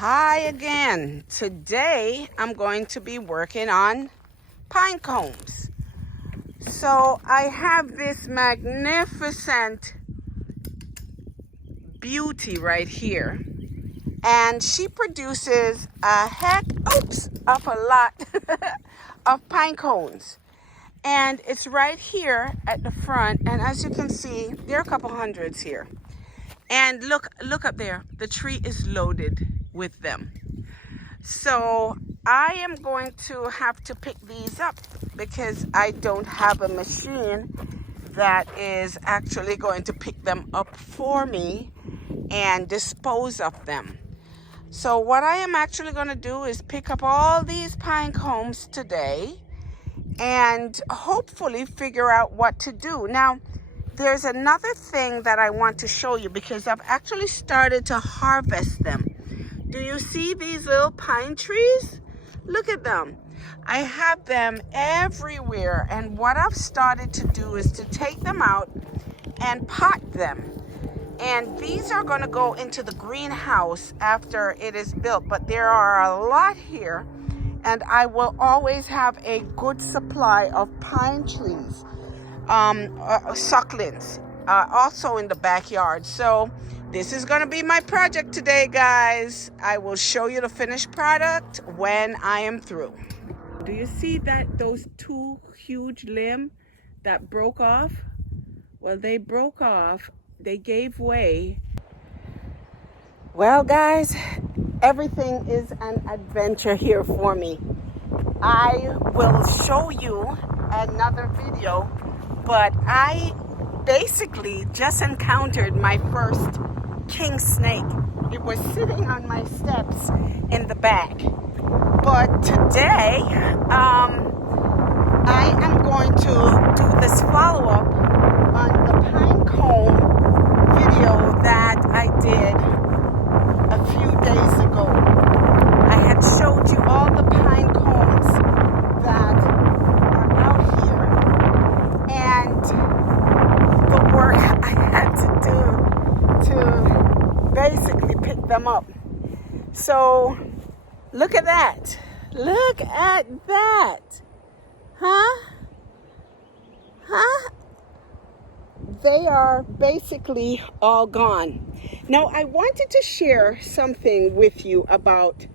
Hi again. Today I'm going to be working on pine cones. So I have this magnificent beauty right here, and she produces of a lot of pine cones. And it's right here at the front, and as you can see, there are a couple hundreds here. And look up there. The tree is loaded with them. So I am going to have to pick these up because I don't have a machine that is actually going to pick them up for me and dispose of them. So what I am actually going to do is pick up all these pine cones today and hopefully figure out what to do. Now, there's another thing that I want to show you because I've actually started to harvest them. Do you see these little pine trees? Look at them. I have them everywhere, and what I've started to do is to take them out and pot them. And these are going to go into the greenhouse after it is built, but there are a lot here, and I will always have a good supply of pine trees, succulents, also in the backyard. So this is going to be my project today, guys. I will show you the finished product when I am through. Do you see that those two huge limbs that broke off? Well, they broke off. They gave way. Well, guys, everything is an adventure here for me. I will show you another video, but I basically just encountered my first king snake. It was sitting on my steps in the back. But today, I am going to do this follow-up on the pine cone video that I did a few days ago. I had showed you all the pine cones that are out here and the work I had to do to basically pick them up. So look at that. Look at that. Huh? They are basically all gone. Now, I wanted to share something with you about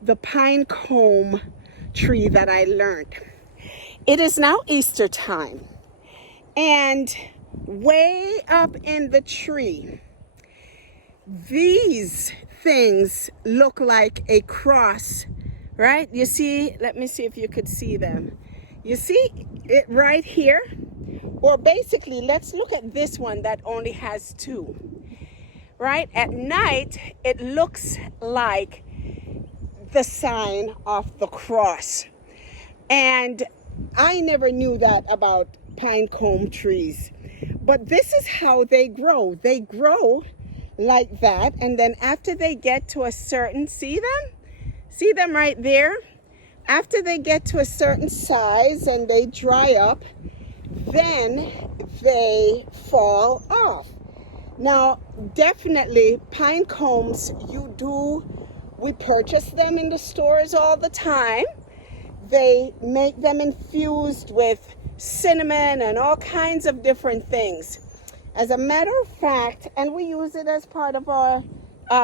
the pine cone tree that I learned. It is now Easter time, and way up in the tree, these things look like a cross, right? You see, let me see if you could see them. You see it right here? Or basically, let's look at this one that only has two, right? At night, it looks like the sign of the cross. And I never knew that about pine cone trees. But this is how they grow. They grow like that, and then after they get to a certain, see them right there? After they get to a certain size and they dry up, then they fall off. Now, definitely pine cones, we purchase them in the stores all the time. They make them infused with cinnamon and all kinds of different things. As a matter of fact, and we use it as part of our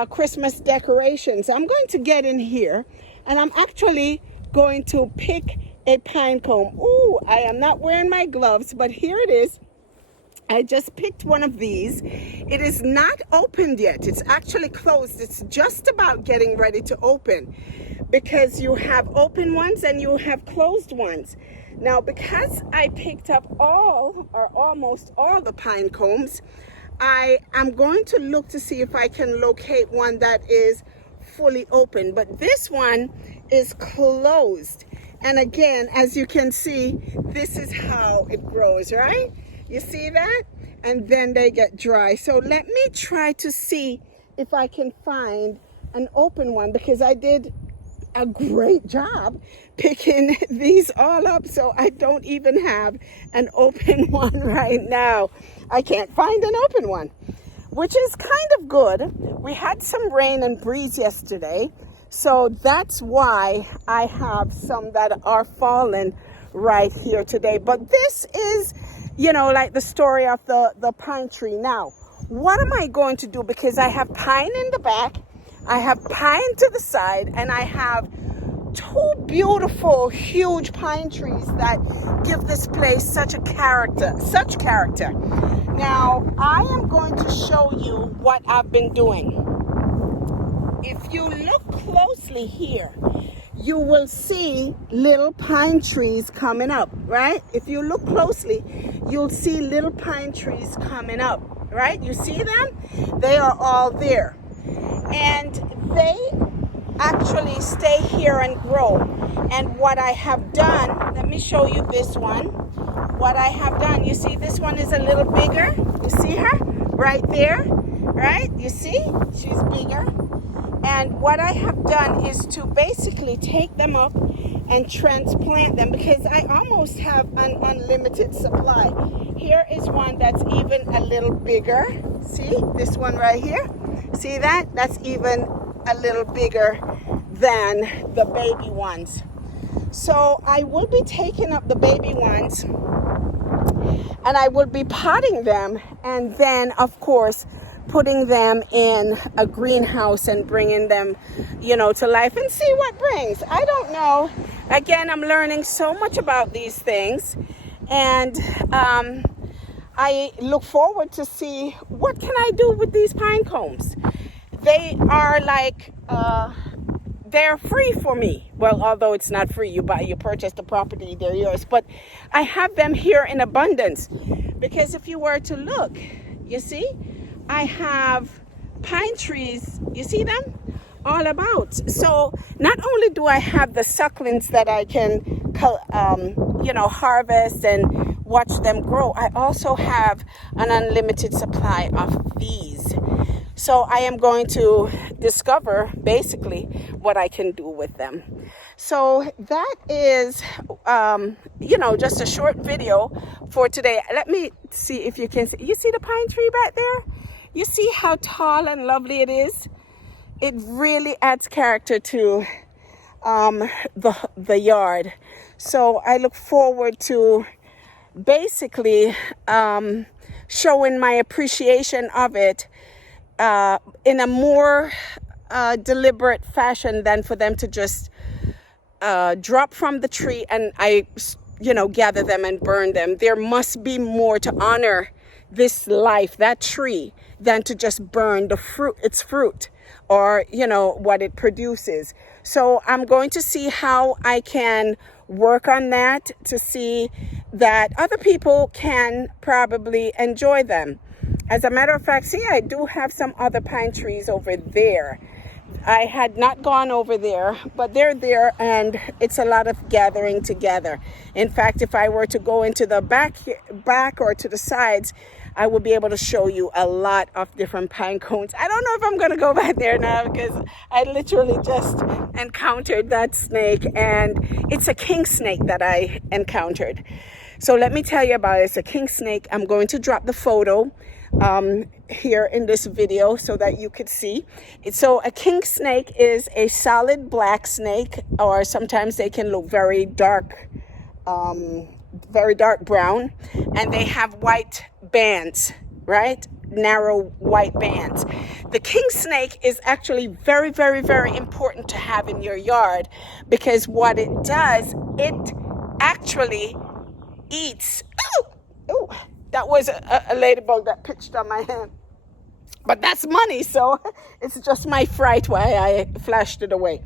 Christmas decorations. I'm going to get in here, and I'm actually going to pick a pine cone. Ooh, I am not wearing my gloves, but here it is. I just picked one of these. It is not opened yet. It's actually closed. It's just about getting ready to open because you have open ones and you have closed ones. Now, because I picked up all or almost all the pine cones, I am going to look to see if I can locate one that is fully open. But this one is closed. And again, as you can see, this is how it grows, right? You see that? And then they get dry. So let me try to see if I can find an open one, because I did a great job picking these all up. So I don't even have an open one right now. I can't find an open one. which is kind of good. We had some rain and breeze yesterday, so that's why I have some that are fallen right here today. But this is, like the story of the pine tree. Now, what am I going to do? Because I have pine in the back, I have pine to the side, and I have two beautiful, huge pine trees that give this place such character. Now, I am going to show you what I've been doing. If you look closely here, you will see little pine trees coming up, right? If you look closely, you'll see little pine trees coming up, right? You see them? They are all there. And they actually stay here and grow. And what I have done, let me show you this one. What I have done, you see this one is a little bigger. You see her right there, right? You see, she's bigger. And what I have done is to basically take them up and transplant them, because I almost have an unlimited supply. Here is one that's even a little bigger. See this one right here? See that? That's even a little bigger than the baby ones. So I will be taking up the baby ones and I will be potting them, and then of course putting them in a greenhouse and bringing them, to life and see what brings. I don't know. Again, I'm learning so much about these things, and I look forward to see what can I do with these pine cones. They are like, they're free for me. Well, although it's not free, you purchase the property, they're yours. But I have them here in abundance, because if you were to look, you see, I have pine trees, you see them? All about. So not only do I have the succulents that I can, harvest and watch them grow, I also have an unlimited supply of these. So I am going to discover basically what I can do with them. So that is, just a short video for today. Let me see if you can see. You see the pine tree back there? You see how tall and lovely it is? It really adds character to the yard. So I look forward to basically showing my appreciation of it in a more deliberate fashion than for them to just drop from the tree and I gather them and burn them. There must be more to honor this life, that tree, than to just burn its fruit or what it produces. So I'm going to see how I can work on that to see that other people can probably enjoy them. As a matter of fact, see, I do have some other pine trees over there. I had not gone over there, but they're there, and it's a lot of gathering together. In fact, if I were to go into the back or to the sides, I will be able to show you a lot of different pine cones. I don't know if I'm going to go back there now, because I literally just encountered that snake, and it's a king snake that I encountered. So let me tell you about it. It's a king snake. I'm going to drop the photo here in this video so that you could see. So a king snake is a solid black snake, or sometimes they can look very dark brown, and they have white bands, right? Narrow white bands. The king snake is actually very, very, very important to have in your yard, because what it does, it actually eats. Oh, that was a ladybug that pitched on my hand. But that's money, so it's just my fright why I flashed it away.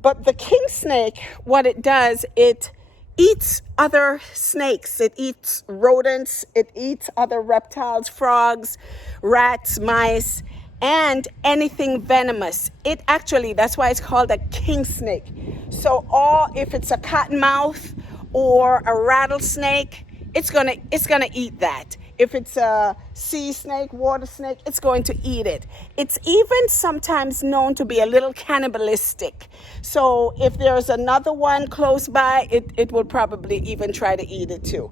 But the king snake, what it does, it eats other snakes. It eats rodents. It eats other reptiles, frogs, rats, mice, and anything venomous. It actually, that's why it's called a king snake. So if it's a cottonmouth or a rattlesnake, it's gonna eat that. If it's a sea snake, water snake, it's going to eat it. It's even sometimes known to be a little cannibalistic. So if there's another one close by, it will probably even try to eat it too.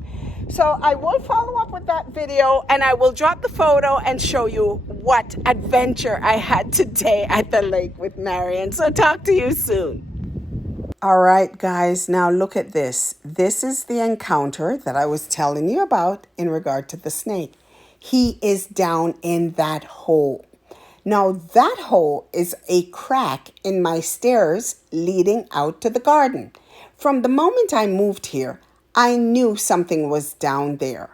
So I will follow up with that video, and I will drop the photo and show you what adventure I had today at the lake with Marion. So talk to you soon. All right, guys, now look at this. This is the encounter that I was telling you about in regard to the snake. He is down in that hole. Now, that hole is a crack in my stairs leading out to the garden. From the moment I moved here, I knew something was down there.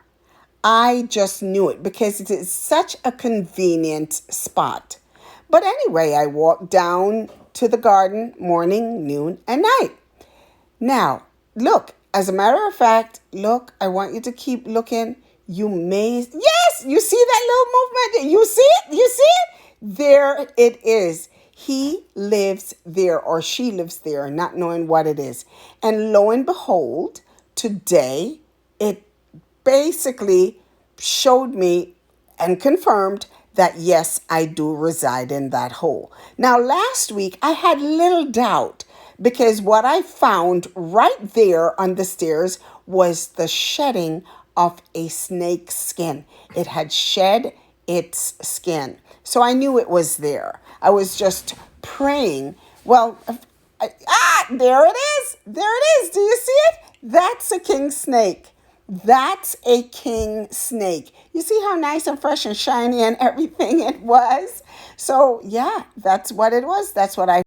I just knew it because it is such a convenient spot. But anyway, I walked down to the garden morning, noon, and night. Now, look, as a matter of fact, look, I want you to keep looking. You may, yes, you see that little movement? You see it? You see it? There it is. He lives there, or she lives there, not knowing what it is. And lo and behold, today it basically showed me and confirmed that yes, I do reside in that hole. Now, last week I had little doubt because what I found right there on the stairs was the shedding of a snake's skin. It had shed its skin. So I knew it was there. I was just praying. Well, there it is. There it is. Do you see it? That's a king snake. That's a king snake. You see how nice and fresh and shiny and everything it was? So yeah, that's what it was. That's what I